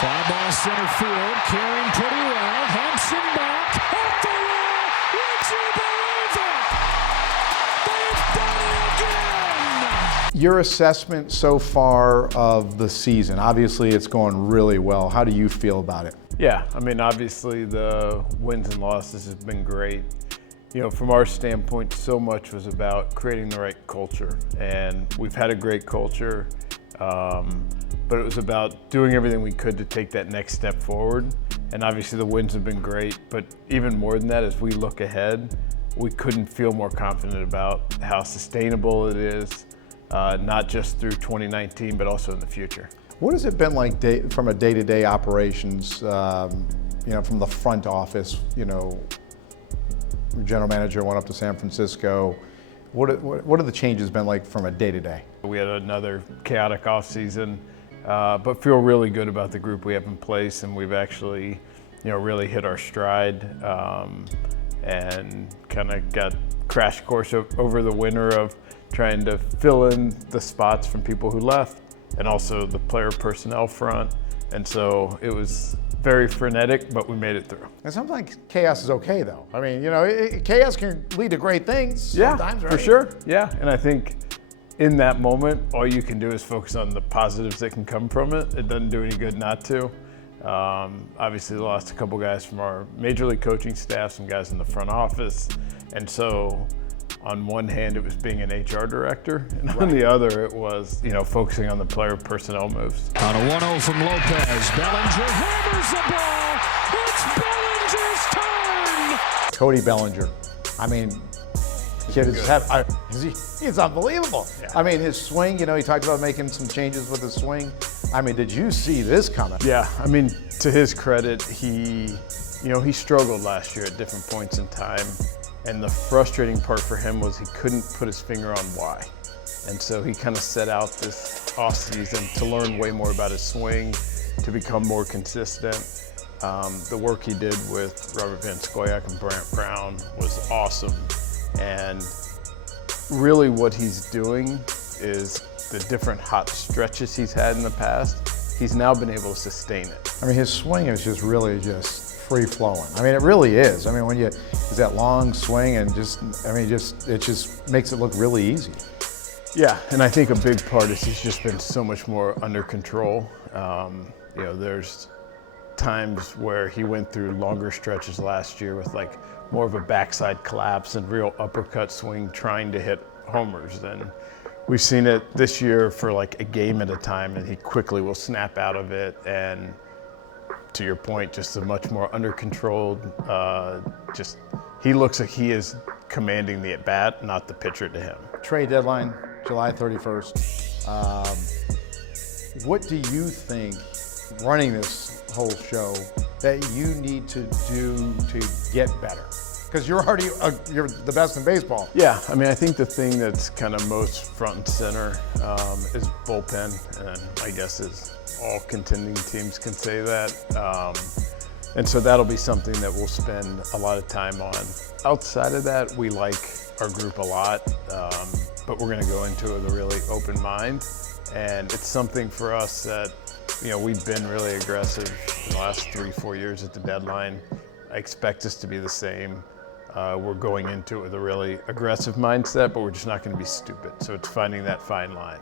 Fly ball center field, carrying pretty well. Henson back, off the wall. Would you believe it? They've done it again! Your assessment so far of the season, obviously it's going really well. How do you feel about it? Yeah, I mean, obviously the wins and losses have been great. You know, from our standpoint, so much was about creating the right culture, and we've had a great culture, but it was about doing everything we could to take that next step forward. And obviously the wins have been great, but even more than that, as we look ahead, we couldn't feel more confident about how sustainable it is, not just through 2019, but also in the future. What has it been like from a day-to-day operations, you know, from the front office, you know, general manager went up to San Francisco. What have the changes been like from a day-to-day? We had another chaotic offseason, but feel really good about the group we have in place, and we've actually, you know, really hit our stride and kind of got crash course over the winter of trying to fill in the spots from people who left, and also the player personnel front. And so it was very frenetic, but we made it through. And sometimes chaos is okay, though. I mean, you know, chaos can lead to great things sometimes, right? For sure, yeah. And I think in that moment, all you can do is focus on the positives that can come from it. It doesn't do any good not to. Obviously, we lost a couple guys from our major league coaching staff, some guys in the front office. And so on one hand, it was being an HR director, and on the other, it was, you know, focusing on the player personnel moves. On a 1-0 from Lopez, Bellinger hammers the ball. It's Bellinger's turn. Cody Bellinger. I mean, kid he's unbelievable. Yeah. I mean, his swing, you know, he talked about making some changes with his swing. I mean, did you see this coming? Yeah, I mean, to his credit, he struggled last year at different points in time. And the frustrating part for him was he couldn't put his finger on why. And so he kind of set out this offseason to learn way more about his swing, to become more consistent. The work he did with Robert Van Scoyoc and Brant Brown was awesome. And really what he's doing is the different hot stretches he's had in the past, he's now been able to sustain it. I mean, his swing is just really just free-flowing. I mean, it really is. I mean, when it's that long swing and it just makes it look really easy. Yeah, and I think a big part is he's just been so much more under control. You know, there's times where he went through longer stretches last year with like more of a backside collapse and real uppercut swing trying to hit homers. And we've seen it this year for like a game at a time, and he quickly will snap out of it. And to your point, just a much more under-controlled, he looks like he is commanding the at-bat, not the pitcher to him. Trade deadline, July 31st. What do you think, running this whole show, that you need to do to get better? Because you're the best in baseball. Yeah, I mean, I think the thing that's kind of most front and center is bullpen, and I guess is all contending teams can say that. And so that'll be something that we'll spend a lot of time on. Outside of that, we like our group a lot, but we're gonna go into it with a really open mind. And it's something for us that, you know, we've been really aggressive in the last 3-4 years at the deadline. I expect us to be the same. We're going into it with a really aggressive mindset, but we're just not gonna be stupid. So it's finding that fine line.